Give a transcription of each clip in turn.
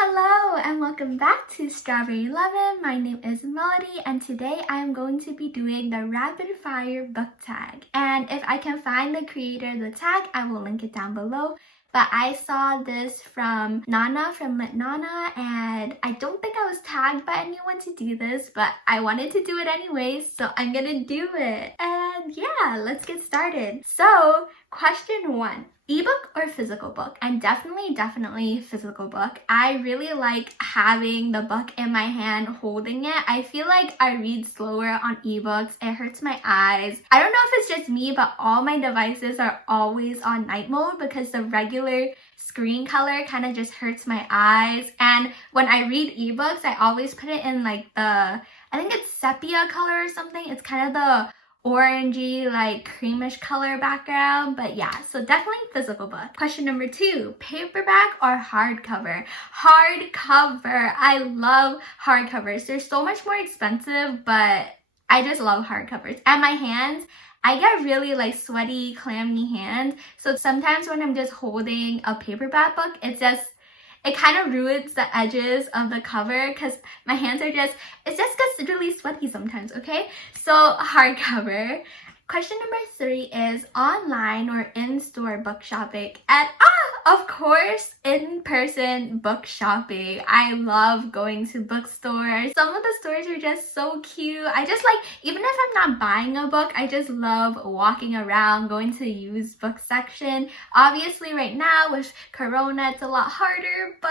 Hello and welcome back to Strawberry Lemon. My name is Melody and today I am going to be doing the rapid fire book tag. And if I can find the creator of the tag, I will link it down below. But I saw this from Nana from Lit Nana and I don't think I was tagged by anyone to do this, but I wanted to do it anyways, so I'm gonna do it. And yeah, let's get started. So, question 1. Ebook or physical book? And definitely physical book. I really like having the book in my hand, holding it. I feel like I read slower on ebooks. It hurts my eyes. I don't know if it's just me, but all my devices are always on night mode because the regular screen color kind of just hurts my eyes. And when I read ebooks, I always put it in like I think it's sepia color or something. It's kind of the orangey, like creamish color background, but yeah, so definitely physical book. Question number 2, paperback or hardcover? Hardcover. I love hardcovers. They're so much more expensive, but I just love hardcovers. And my hands, I get really like sweaty, clammy hands, so sometimes when I'm just holding a paperback book, it kind of ruins the edges of the cover because my hands are it just gets really sweaty sometimes, okay? So hardcover. Question number 3 is online or in-store book shopping? And of course, in-person book shopping. I love going to bookstores. Some of the stores are just so cute. I just like, even if I'm not buying a book, I just love walking around, going to the used book section. Obviously right now with Corona, it's a lot harder, but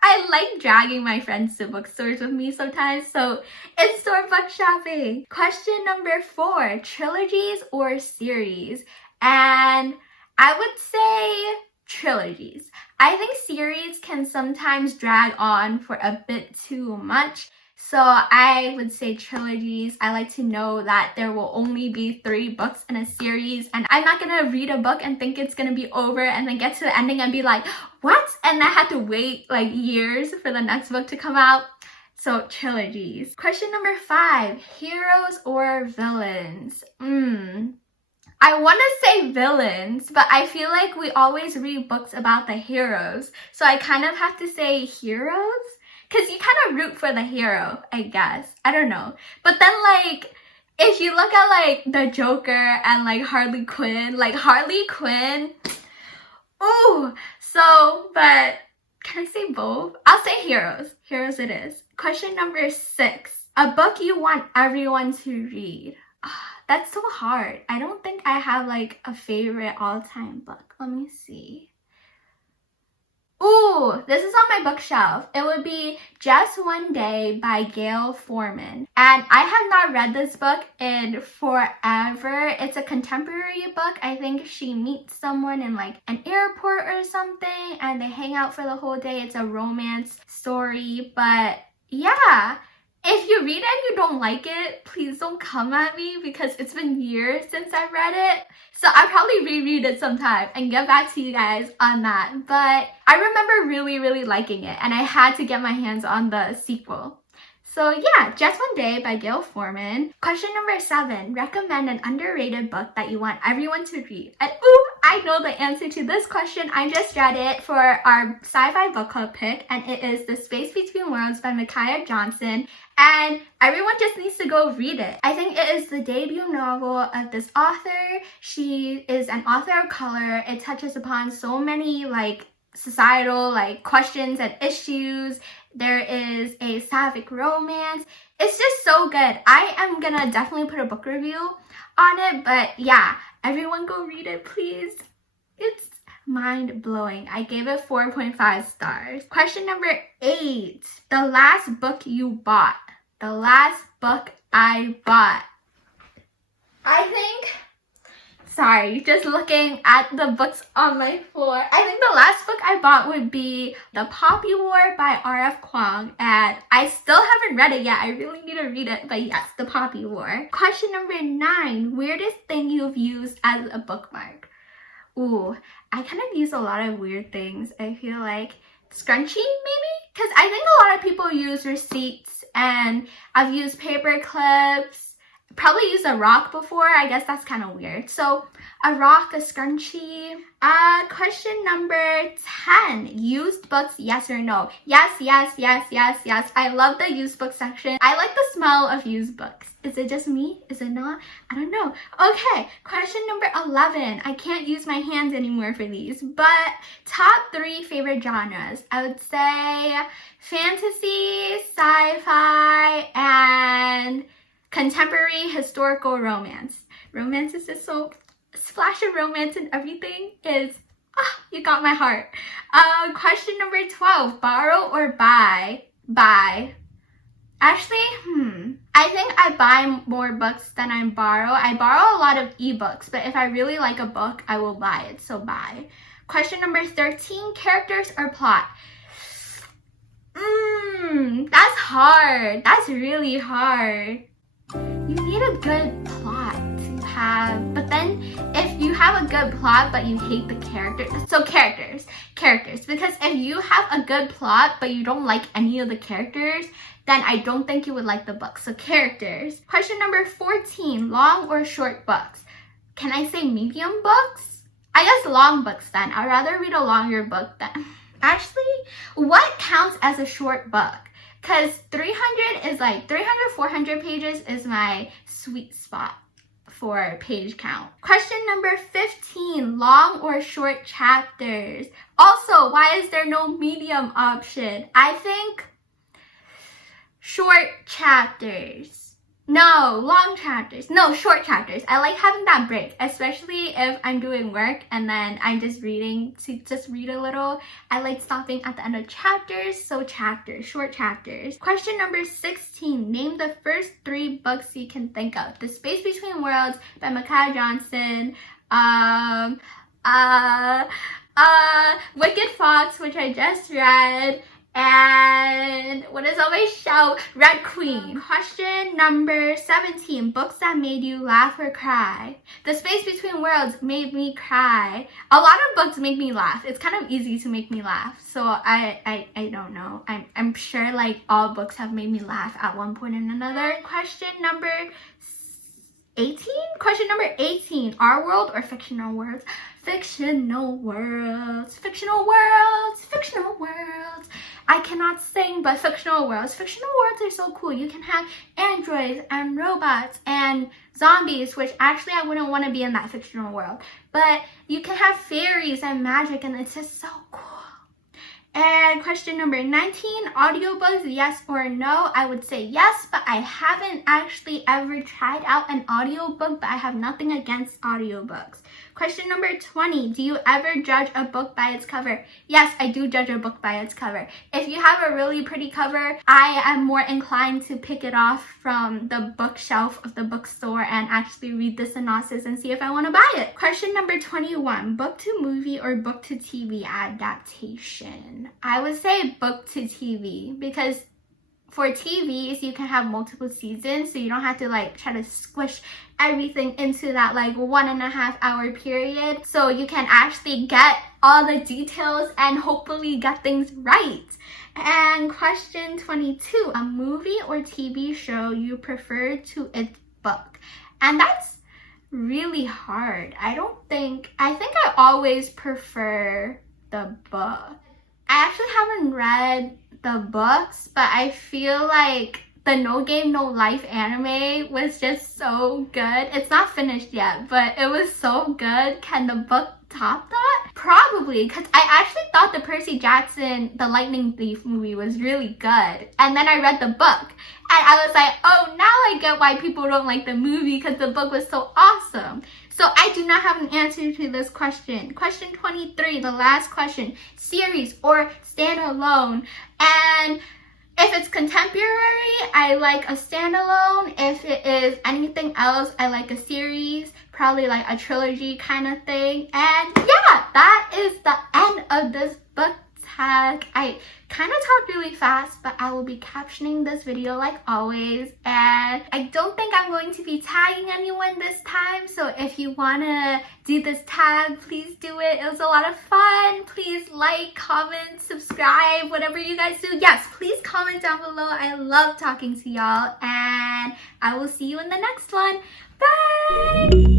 I like dragging my friends to bookstores with me sometimes, so in-store book shopping. Question number 4, trilogies or series? And I would say trilogies. I think series can sometimes drag on for a bit too much, so I would say trilogies. I like to know that there will only be 3 books in a series, and I'm not gonna read a book and think it's gonna be over and then get to the ending and be like, what? And I had to wait like years for the next book to come out. So trilogies. Question number 5, heroes or villains? I want to say villains, but I feel like we always read books about the heroes, so I kind of have to say heroes? Because you kind of root for the hero, I guess. I don't know. But then, like, if you look at, like, the Joker and, like, Harley Quinn, ooh. So, but can I say both? I'll say heroes. Heroes it is. Question number 6. A book you want everyone to read. That's so hard. I don't think I have, like, a favorite all-time book. Let me see. Ooh, this is on my bookshelf. It would be Just One Day by Gayle Forman. And I have not read this book in forever. It's a contemporary book. I think she meets someone in like an airport or something and they hang out for the whole day. It's a romance story, but yeah. If you read it and you don't like it, please don't come at me because it's been years since I've read it. So I'll probably reread it sometime and get back to you guys on that. But I remember really liking it and I had to get my hands on the sequel. So yeah, Just One Day by Gayle Forman. Question number 7, recommend an underrated book that you want everyone to read. And ooh, I know the answer to this question. I just read it for our sci-fi book club pick and it is The Space Between Worlds by Micaiah Johnson. And everyone just needs to go read it. I think it is the debut novel of this author. She is an author of color. It touches upon so many like societal like questions and issues. There is a sapphic romance. It's just so good. I am gonna definitely put a book review on it, but yeah, everyone go read it, please. It's mind-blowing. I gave it 4.5 stars. Question number 8, the last book you bought. The last book I bought. I think, sorry, just looking at the books on my floor, I think the last book I bought would be The Poppy War by R.F. Kuang, and I still haven't read it yet. I really need to read it, but yes, The Poppy War. Question number 9, weirdest thing you've used as a bookmark? Ooh, I kind of use a lot of weird things. I feel like scrunchie maybe? Because I think a lot of people use receipts and I've used paper clips probably used a rock before. I guess that's kind of weird. So a rock, a scrunchie. Question number 10. Used books, yes or no? Yes, yes, yes, yes, yes. I love the used book section. I like the smell of used books. Is it just me? Is it not? I don't know. Okay, question number 11. I can't use my hands anymore for these, but top 3 favorite genres. I would say fantasy, sci-fi, and contemporary historical romance. Romance is just so, splash of romance and everything is, you got my heart. Question number 12, borrow or buy? Buy. Actually, I think I buy more books than I borrow. I borrow a lot of ebooks, but if I really like a book, I will buy it, so buy. Question number 13, characters or plot? That's hard. That's really hard. You need a good plot to have, but then if you have a good plot but you hate the characters, so characters, because if you have a good plot but you don't like any of the characters, then I don't think you would like the book. So characters. Question number 14, long or short books? Can I say medium books? I guess long books then. I'd rather read a longer book than. Actually, what counts as a short book? Because 300 is like 300, 400 pages is my sweet spot for page count. Question number 15, long or short chapters? Also, why is there no medium option? I think short chapters. No, long chapters. No, short chapters. I like having that break, especially if I'm doing work and then I'm just reading to just read a little. I like stopping at the end of chapters, so chapters, short chapters. Question number 16, name the first 3 books you can think of. The Space Between Worlds by Micaiah Johnson, Wicked Fox, which I just read, and what is on my shelf? Red Queen. Question number 17. Books that made you laugh or cry. The Space Between Worlds made me cry. A lot of books make me laugh. It's kind of easy to make me laugh. So I don't know. I'm sure like all books have made me laugh at one point or another. Question number 18? Question number 18. Our world or fictional worlds? Fictional worlds. Fictional worlds. Fictional worlds. I cannot sing, but fictional worlds. Fictional worlds are so cool. You can have androids and robots and zombies, which actually I wouldn't want to be in that fictional world. But you can have fairies and magic, and it's just so cool. And question number 19, audiobooks, yes or no? I would say yes, but I haven't actually ever tried out an audiobook, but I have nothing against audiobooks. Question number 20, do you ever judge a book by its cover? Yes, I do judge a book by its cover. If you have a really pretty cover, I am more inclined to pick it off from the bookshelf of the bookstore and actually read the synopsis and see if I want to buy it. Question number 21, book to movie or book to TV adaptation? I would say book to TV because for TVs, you can have multiple seasons, so you don't have to like try to squish everything into that like 1.5 hour period. So you can actually get all the details and hopefully get things right. And question 22, a movie or TV show you prefer to its book? And that's really hard. I think I always prefer the book. I actually haven't read the books, but I feel like the No Game No Life anime was just so good. It's not finished yet, but it was so good. Can the book top that? Probably, because I actually thought the Percy Jackson, the Lightning Thief movie was really good. And then I read the book, and I was like, oh, now I get why people don't like the movie, because the book was so awesome. So I do not have an answer to this question. Question 23, the last question, series or standalone? And if it's contemporary, I like a standalone. If it is anything else, I like a series, probably like a trilogy kind of thing. And yeah, that is the end of this book tag. I kind of talked really fast, but I will be captioning this video like always, and I don't think I'm going to be tagging anyone this time, so if you want to do this tag, please do it. It was a lot of fun. Please like, comment, subscribe, whatever you guys do. Yes, please comment down below. I love talking to y'all, and I will see you in the next one. Bye!